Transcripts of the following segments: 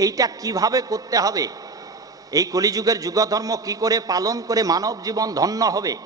এইটা কীভাবে করতে হবে? এই কলিযুগের যুগধর্ম কি করে পালন করে মানব জীবন ধন্য হবে?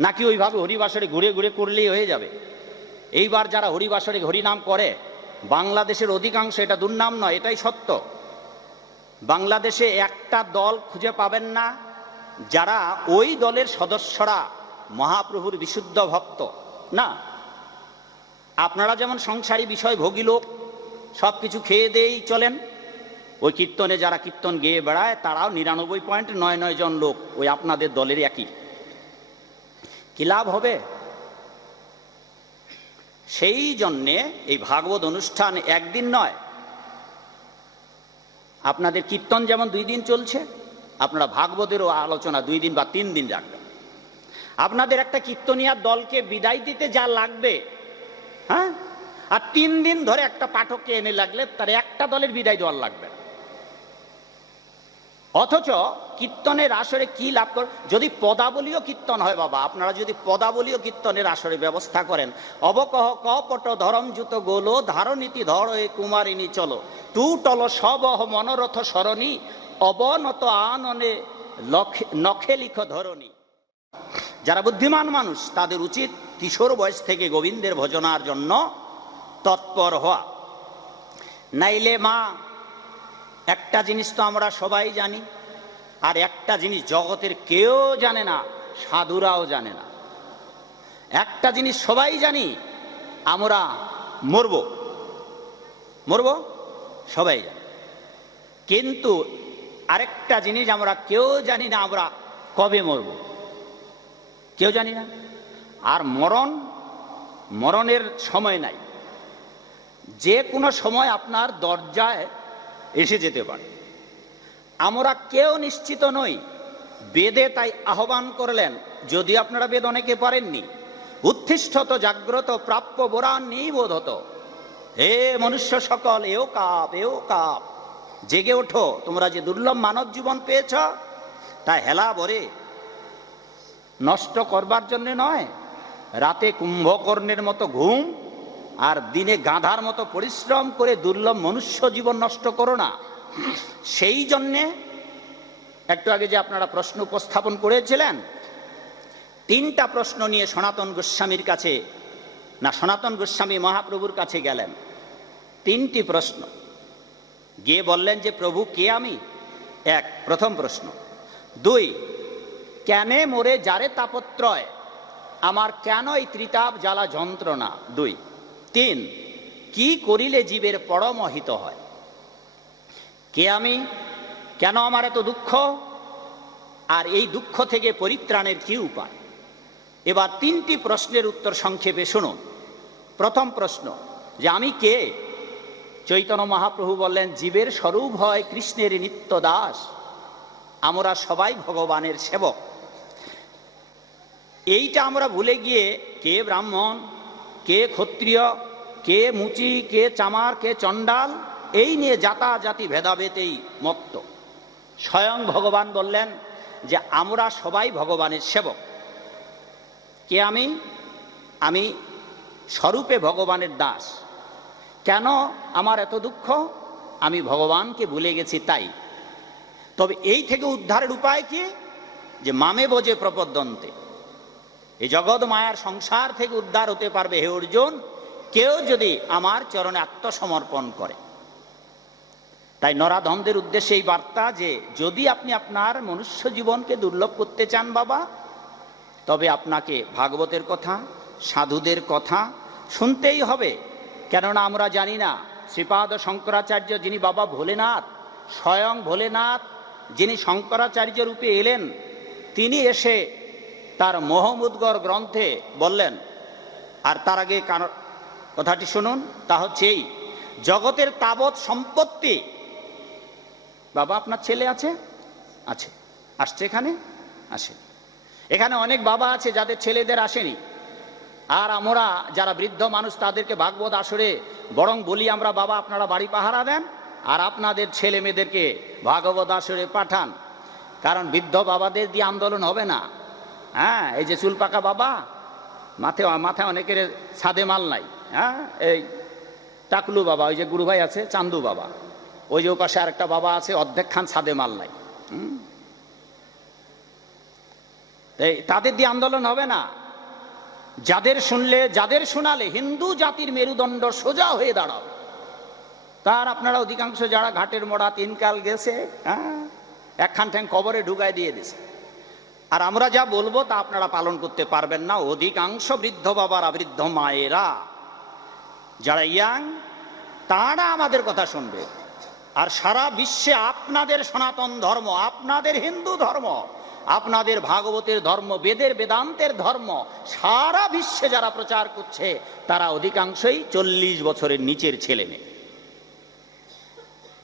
নাকি ওইভাবে হরিবাসরে ঘুরে ঘুরে করলেই হয়ে যাবে? এইবার যারা হরিবাসরে হরিনাম করে, বাংলাদেশের অধিকাংশ এটা দুর্নাম নয়, এটাই সত্য। বাংলাদেশে একটা দল খুঁজে পাবেন না, যারা ওই দলের সদস্যরা মহাপ্রভুর বিশুদ্ধ ভক্ত। না। আপনারা যেমন সংসারী বিষয় ভোগী লোক সব কিছু খেয়ে দিয়েই চলেন। ওই কীর্তনে যারা কীর্তন গেয়ে বেড়ায়, তারাও নিরানব্বই পয়েন্ট নয় নয় জন লোক ওই আপনাদের দলের একই। কি লাভ হবে? সেই জন্যে এই ভাগবত অনুষ্ঠান একদিন নয়। আপনাদের কীর্তন যেমন দুই দিন চলছে, আপনারা ভাগবতেরও আলোচনা দুই দিন বা তিন দিন রাখবেন। আপনাদের একটা কীর্তনিয়ার দলকে বিদায় দিতে যা লাগবে হ্যাঁ? আর তিন দিন ধরে একটা পাঠককে এনে লাগলে তার একটা দলের বিদায় দেওয়ার লাগবে। অথচ কীর্তনের আসরে কি লাভ কর যদি পদাবলীয় কীর্তন হয় বাবা, আপনারা যদি পদাবলীয় কীর্তনের আসরে ব্যবস্থা করেন। অবকহ কপট ধরম জুত গোলো ধারনীতি ধর এ কুমারিনী চলো। টু টল সবহ মনোরথ সরণী, অবনত আননে নখে লিখ ধরণী। যারা বুদ্ধিমান মানুষ, তাদের উচিত কিশোর বয়স থেকে গোবিন্দের ভজনার জন্য তৎপর হওয়া। নাইলে মা, একটা জিনিস তো আমরা সবাই জানি, আর একটা জিনিস জগতের কেউ জানে না, সাধুরাও জানে না। একটা জিনিস সবাই জানি, আমরা মরব। মরব? সবাই জানি। কিন্তু আরেকটা জিনিস আমরা কেউ জানি না, আমরা কবে মরব? কেউ জানি না। আর মরণ, মরণের সময় নাই। যে কোনো সময় আপনার দরজায় এসে যেতে পারে। আমরা কেউ নিশ্চিত নই। বেদে তাই আহ্বান করলেন, যদি আপনারা বেদ অনেকে পারেননি। উত্থিষ্ঠত জাগ্রত, প্রাপ্য, বোরান নিবোধত। হে মনুষ্য সকল, এও কাপ এও কাপ। জেগে ওঠো, তোমরা যে দুর্লভ মানব জীবন পেয়েছ, তা হেলা বরে নষ্ট করবার জন্য নয়, রাতে কুম্ভকর্ণের মতো ঘুম আর দিনে গাঁধার মতো পরিশ্রম করে দুর্লভ মনুষ্য জীবন নষ্ট করো না। সেই জন্যে একটু আগে যে আপনারা প্রশ্ন উপস্থাপন করেছিলেন, তিনটা প্রশ্ন নিয়ে সনাতন গোস্বামীর কাছে, না, সনাতন গোস্বামী মহাপ্রভুর কাছে গেলেন। তিনটি প্রশ্ন। গিয়ে বললেন যে, প্রভু, কে আমি? এক, প্রথম প্রশ্ন। দুই, কেনে মোরে যারে তাপত্রয়? আমার কেন এই ত্রিতাপ জ্বালা যন্ত্রণা? দুই তিন, কি করিলে জীবের পরমহিত হয়? কে আমি? কেন আমার এত দুঃখ? আর এই দুঃখ থেকে পরিত্রাণের কি উপায়? এবার তিনটি প্রশ্নের উত্তর সংক্ষেপে শুনুন। প্রথম প্রশ্ন, যে আমি কে? চৈতন্য মহাপ্রভু বললেন, জীবের স্বরূপ হয় কৃষ্ণের নিত্য দাস, আমরা সবাই ভগবানের সেবক। এইটা আমরা ভুলে গিয়ে, কে ব্রাহ্মণ? কে ক্ষত্রিয়, কে মুচি, কে চামার, কে চণ্ডাল, এই নিয়ে জাতা জাতি ভেদাভেদেই মত্ত। স্বয়ং ভগবান বললেন যে, আমরা সবাই ভগবানের সেবক। কে আমি? আমি স্বরূপে ভগবানের দাস। কেন আমার এত দুঃখ? আমি ভগবানকে ভুলে গেছি তাই। তবে এই থেকে উদ্ধারের উপায় কি? যে, মামে বোঝে প্রপদ্যন্তে। এই জগৎ মায়ার সংসার থেকে উদ্ধার হতে পারবে হে অর্জুন। কেউ যদি আমার চরণে আত্মসমর্পণ করে। তাই নরাধনদের উদ্দেশ্যে এই বার্তা যে, যদি আপনি আপনার মনুষ্য জীবনকে দুর্লভ করতে চান বাবা, তবে আপনাকে ভাগবতের কথা, সাধুদের কথা শুনতেই হবে। কেননা আমরা জানি না, শ্রীপাদ শঙ্করাচার্য যিনি বাবা ভোলেনাথ, স্বয়ং ভোলেনাথ যিনি শঙ্করাচার্য রূপে এলেন, তিনি এসে তার মোহাম্মদগড় গ্রন্থে বললেন, আর তার আগে কথাটি শুনুন, তা হচ্ছে এই, জগতের তাবৎ সম্পত্তি। বাবা, আপনার ছেলে আছে? আছে। আসছে এখানে? আসে। এখানে অনেক বাবা আছে যাদের ছেলেদের আসেনি। আর আমরা যারা বৃদ্ধ মানুষ, তাদেরকে ভাগবত আসরে বরং বলি আমরা, বাবা, আপনারা বাড়ি পাহারা দেন, আর আপনাদের ছেলে মেয়েদেরকে ভাগবত আসরে পাঠান। কারণ বৃদ্ধ বাবাদের দিয়ে আন্দোলন হবে না। হ্যাঁ এই যে চুল পাকা বাবা মাথায় মাথায় অনেকের ছাদে মাল নাই হ্যাঁ এই টাকলু বাবা, ওই যে গুরু ভাই আছে, চান্দু বাবা, ওই যে পাশে আরেকটা বাবা আছে, অর্ধেক খান মাল্লাই হুম? এই তাদের দিয়ে আন্দোলন হবে না। যাদের শুনলে, যাদের শোনালে হিন্দু জাতির মেরুদণ্ড সোজা হয়ে দাঁড়াও তার আপনারা অধিকাংশ যারা ঘাটের মোড়া তিনকাল গেছে হ্যাঁ একখান ঠ্যাং কবরে ঢুকায় দিয়ে দিছে আর আমরা যা বলব তা আপনারা পালন করতে পারবেন না। অধিকাংশ বৃদ্ধ বাবারা, বৃদ্ধ মায়েরা, যারা ইয়াং, তারা আমাদের কথা শুনবে। আর সারা বিশ্বে আপনাদের সনাতন ধর্ম, আপনাদের হিন্দু ধর্ম, আপনাদের ভাগবতের ধর্ম, বেদের, বেদান্তের ধর্ম, সারা বিশ্বে যারা প্রচার করছে, তারা অধিকাংশই চল্লিশ বছরের নিচের ছেলে মেয়ে।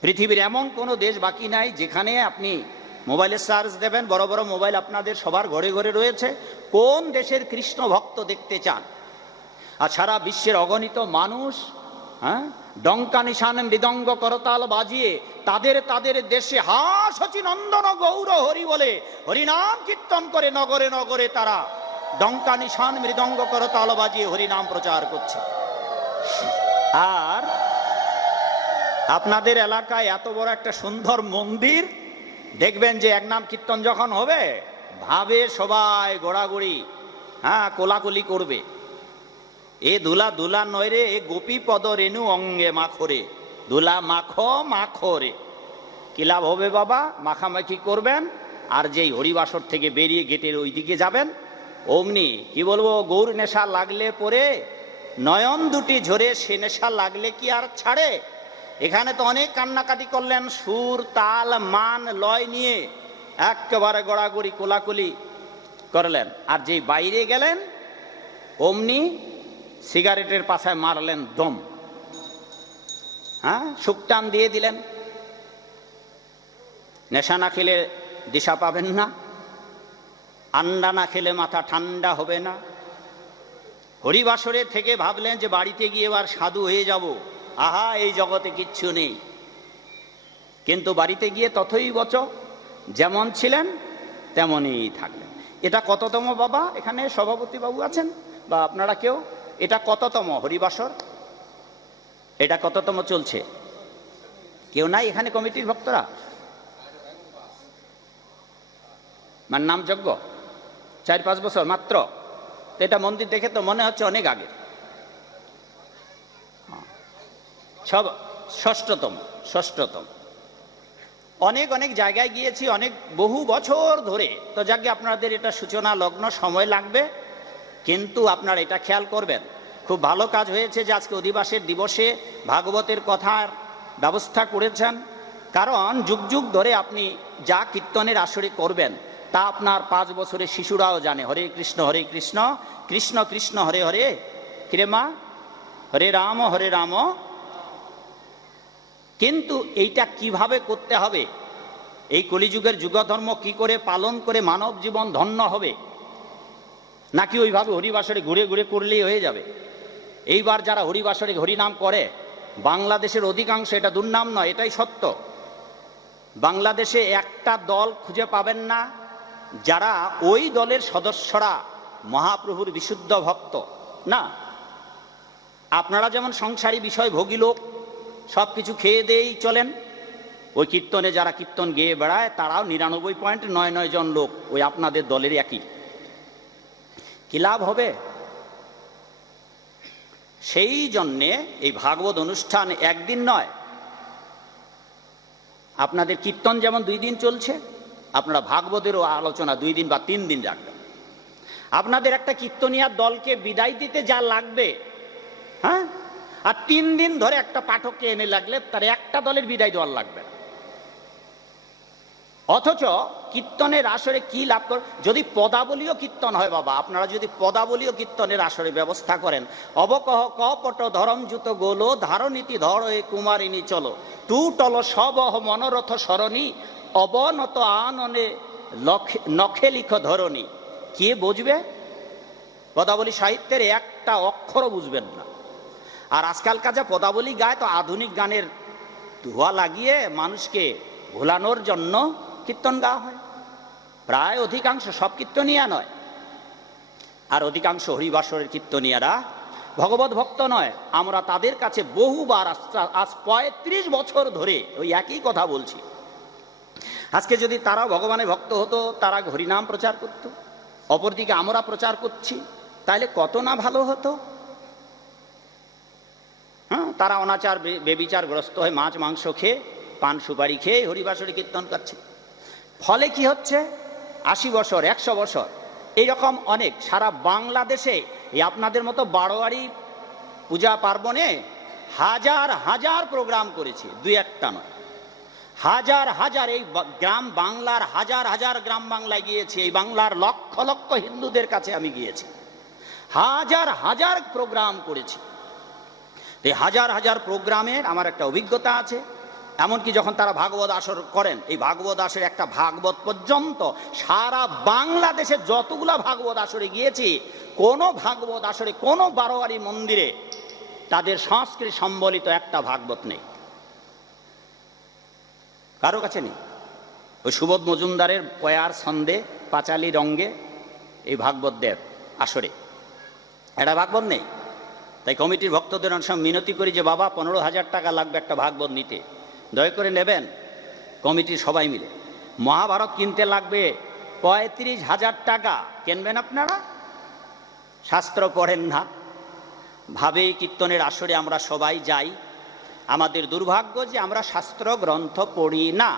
পৃথিবীর এমন কোনো দেশ বাকি নাই যেখানে আপনি মোবাইলে চার্জ দেবেন, বড় বড় মোবাইল আপনাদের সবার ঘরে ঘরে রয়েছে। কোন দেশের কৃষ্ণ ভক্ত দেখতে চান? আর সারা বিশ্বের অগণিত মানুষ হ্যাঁ? ডঙ্কা নিশান মৃদঙ্গ করতাল বাজিয়ে তাদের তাদের দেশে হাসচি নন্দন গৌর হরি বলে, হরিনাম কীর্তন করে নগরে নগরে তারা। ডঙ্কা নিশান মৃদঙ্গ করতাল বাজিয়ে হরিনাম প্রচার করছে। আর আপনাদের এলাকায় এত বড় একটা সুন্দর মন্দির দেখবেন যে এক নাম কীর্তন যখন হবে, ভাবে সবাই গোড়াগড়ি হ্যাঁ কোলাকুলি করবে। এ দুলা দুলা নয় রে, এ গোপী পদ রেণু অঙ্গে মাখরে। দুলা মাখো মাখরে কি লাভ হবে বাবা? মাখামাখি করবেন, আর যেই হরিবাসর থেকে বেরিয়ে গেটের ওই দিকে যাবেন, অমনি, কি বলব, গৌর নেশা লাগলে পরে, নয়ন দুটি ঝরে সে নেশা লাগলে কি আর ছাড়ে? এখানে তো অনেক কান্নাকাটি করলেন, সুর, তাল, মান, লয় নিয়ে একেবারে গড়াগড়ি, কোলাকুলি করলেন। আর যেই বাইরে গেলেন, অমনি সিগারেটের পাশায় মারলেন দম। হ্যাঁ সুকটান দিয়ে দিলেন। নেশা না খেলে দিশা পাবেন না, আন্ডা না খেলে মাথা ঠান্ডা হবে না। হরিবাসরে থেকে ভাবলেন যে বাড়িতে গিয়ে এবার সাধু হয়ে যাব। আহা, এই জগতে কিচ্ছু নেই। কিন্তু বাড়িতে গিয়ে তথই বচ, যেমন ছিলেন, তেমনই থাকলেন। এটা কততম বাবা? এখানে সভাপতি বাবু আছেন? বা আপনারা কেউ? এটা কততম হরিবাসর? এটা কততম চলছে? কেউ নাই এখানে কমিটির ভক্তরা? মানে নামযজ্ঞ চার পাঁচ বছর মাত্র। এটা মন্দির দেখে তো মনে হচ্ছে অনেক আগে সব ষষ্ঠতম ষষ্ঠতম। অনেক অনেক জায়গায় গিয়েছি, অনেক বহু বছর ধরে। তো যাকে আপনাদের এটা সূচনা, লগ্ন, সময় লাগবে, কিন্তু আপনারা এটা খেয়াল করবেন। খুব ভালো কাজ হয়েছে যে আজকে অধিবাসের দিবসে ভাগবতের কথার ব্যবস্থা করেছেন। কারণ যুগ যুগ ধরে আপনি যা কীর্তনের আসরে করবেন, তা আপনার পাঁচ বছরের শিশুরাও জানে। হরে কৃষ্ণ হরে কৃষ্ণ কৃষ্ণ কৃষ্ণ, হরে হরে, কিরে মা? হরে রাম হরে রাম কিন্তু এইটা কীভাবে করতে হবে? এই কলিযুগের যুগধর্ম কি করে পালন করে মানব জীবন ধন্য হবে? নাকি ওইভাবে হরিবাসরে ঘুরে ঘুরে করলেই হয়ে যাবে? এইবার যারা হরিবাসরে হরিনাম করে, বাংলাদেশের অধিকাংশ এটা দুর্নাম নয়, এটাই সত্য। বাংলাদেশে একটা দল খুঁজে পাবেন না, যারা ওই দলের সদস্যরা মহাপ্রভুর বিশুদ্ধ ভক্ত। না। আপনারা যেমন সংসারী বিষয় ভোগী লোক সব কিছু খেয়ে দিয়েই চলেন। ওই কীর্তনে যারা কীর্তন গেয়ে বেড়ায়, তারাও নিরানব্বই পয়েন্ট নয় নয় জন লোক ওই আপনাদের দলের একই। কি লাভ হবে? সেই জন্যে এই ভাগবত অনুষ্ঠান একদিন নয়। আপনাদের কীর্তন যেমন দুই দিন চলছে, আপনারা ভাগবতেরও আলোচনা দুই দিন বা তিন দিন রাখবেন। আপনাদের একটা কীর্তনিয়ার দলকে বিদায় দিতে যা লাগবে হ্যাঁ? আর তিন দিন ধরে একটা পাঠককে এনে লাগলে তার একটা দলের বিদায় দেওয়ার লাগবে না। অথচ কীর্তনের আসরে কি লাভ কর যদি পদাবলীয় কীর্তন হয় বাবা, আপনারা যদি পদাবলীয় কীর্তনের আসরে ব্যবস্থা করেন। অবকহ কপট ধরম জুত গোলো ধারনীতি ধর এ কুমারিনী চলো। টু টল সবহ মনোরথ সরণী, অবনত আননে নখে লিখ ধরণী। কে বুঝবে? পদাবলী সাহিত্যের একটা অক্ষরও বুঝবেন না। আর আজকালকার যা পদাবলী গায়, তো আধুনিক গানের ধোয়া লাগিয়ে মানুষকে ভোলানোর জন্য কীর্তন গাওয়া হয়। প্রায় অধিকাংশ সব কীর্তনিয়া নয়। আর অধিকাংশ হরিবাসরের কীর্তনিয়ারা ভগবত ভক্ত নয়। আমরা তাদের কাছে বহুবার আজ- পঁয়ত্রিশ বছর ধরে ওই একই কথা বলছি। আজকে যদি তারা ভগবানের ভক্ত হতো, তারা হরিনাম প্রচার করত, অপরদিকে আমরা প্রচার করছি তাহলে কত না ভালো হতো? তারা অনাচার বেবিচারগ্রস্ত হয়ে মাছ, মাংস খেয়ে, পান, সুপারি খেয়ে হরিবাসরি কীর্তন করছে। ফলে কি হচ্ছে? আশি বছর, একশো বছর, এইরকম অনেক সারা বাংলাদেশে এই আপনাদের মতো বারোয়ারি পূজা পার্বণে হাজার হাজার প্রোগ্রাম করেছে, দুই একটা নয়। হাজার হাজার এই গ্রাম বাংলার হাজার হাজার গ্রাম বাংলায় গিয়েছি, এই বাংলার লক্ষ লক্ষ হিন্দুদের কাছে আমি গিয়েছি। হাজার হাজার প্রোগ্রাম করেছি। এই হাজার হাজার প্রোগ্রামের আমার একটা অভিজ্ঞতা আছে। এমনকি যখন তারা ভাগবত আসর করেন, এই ভাগবত আসরে একটা ভাগবত পর্যন্ত সারা বাংলাদেশে যতগুলা ভাগবত আসরে গিয়েছি, কোনো ভাগবত আসরে, কোনো বারোয়ারি মন্দিরে তাদের সংস্কৃতি সম্বলিত একটা ভাগবত নেই। কারও কাছে নেই? ওই সুবোধ মজুমদারের পয়ার ছন্দে পাঁচালি রঙ্গে এই ভাগবত দেব আসরে। একটা ভাগবত নেই? তাই কমিটির ভক্তদের অনেক সময় মিনতি করি যে, বাবা, পনেরো হাজার টাকা লাগবে একটা ভাগবত নিতে। দয়া করে নেবেন, কমিটির সবাই মিলে। মহাভারত কিনতে লাগবে পঁয়ত্রিশ হাজার টাকা। কিনবেন আপনারা? শাস্ত্র পড়েন না। ভাবে কীর্তনের আসরে আমরা সবাই যাই। আমাদের দুর্ভাগ্য যে আমরা শাস্ত্র গ্রন্থ পড়ি না।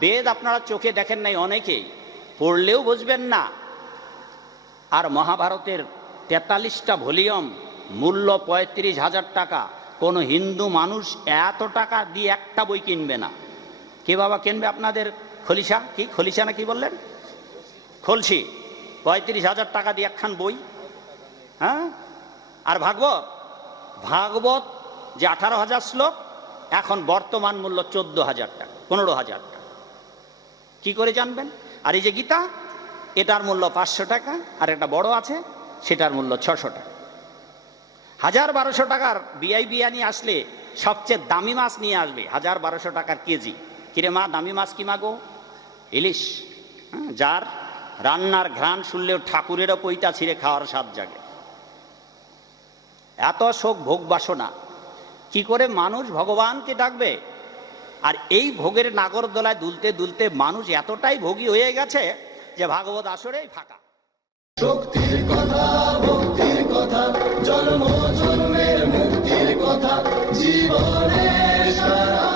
বেদ আপনারা চোখে দেখেন নাই অনেকেই, পড়লেও বুঝবেন না। আর মহাভারতের তেতাল্লিশটা ভলিউম মূল্য পঁয়ত্রিশ হাজার টাকা। কোনো হিন্দু মানুষ এত টাকা দিয়ে একটা বই কিনবে না। কে বাবা কিনবে আপনাদের? খলিশা? কি? খলিশা না কি বললেন? খলসি পঁয়ত্রিশ হাজার টাকা দিয়ে একখান বই। হ্যাঁ? আর ভাগবত? ভাগবত যে আঠারো হাজার শ্লোক, এখন বর্তমান মূল্য চোদ্দ হাজার টাকা, পনেরো হাজার টাকা। কি করে জানবেন? আর এই যে গীতা, এটার মূল্য পাঁচশো টাকা, আর একটা বড় আছে, সেটার মূল্য ছশো টাকা। হাজার বারোশো টাকার বিআই বিয়ানি আসলে সবচেয়ে দামি মাছ নিয়ে আসবে হাজার বারোশো টাকার কেজি। কিরে মা দামি মাছ কি মাগো ইলিশ। হ্যাঁ, যার রান্নার ঘ্রাণ শুনলেও ঠাকুরেরও পইটা ছিঁড়ে খাওয়ার স্বাদ জাগে। এত শোক ভোগ বাসনা। কি করে মানুষ ভগবানকে ডাকবে? আর এই ভোগের নাগরদোলায় দুলতে দুলতে মানুষ এতটাই ভোগী হয়ে গেছে যে ভাগবত আসরেই ফাঁকা। শক্তির কথা জন্ম জন্মের মুক্তির কথা জীবনে সারা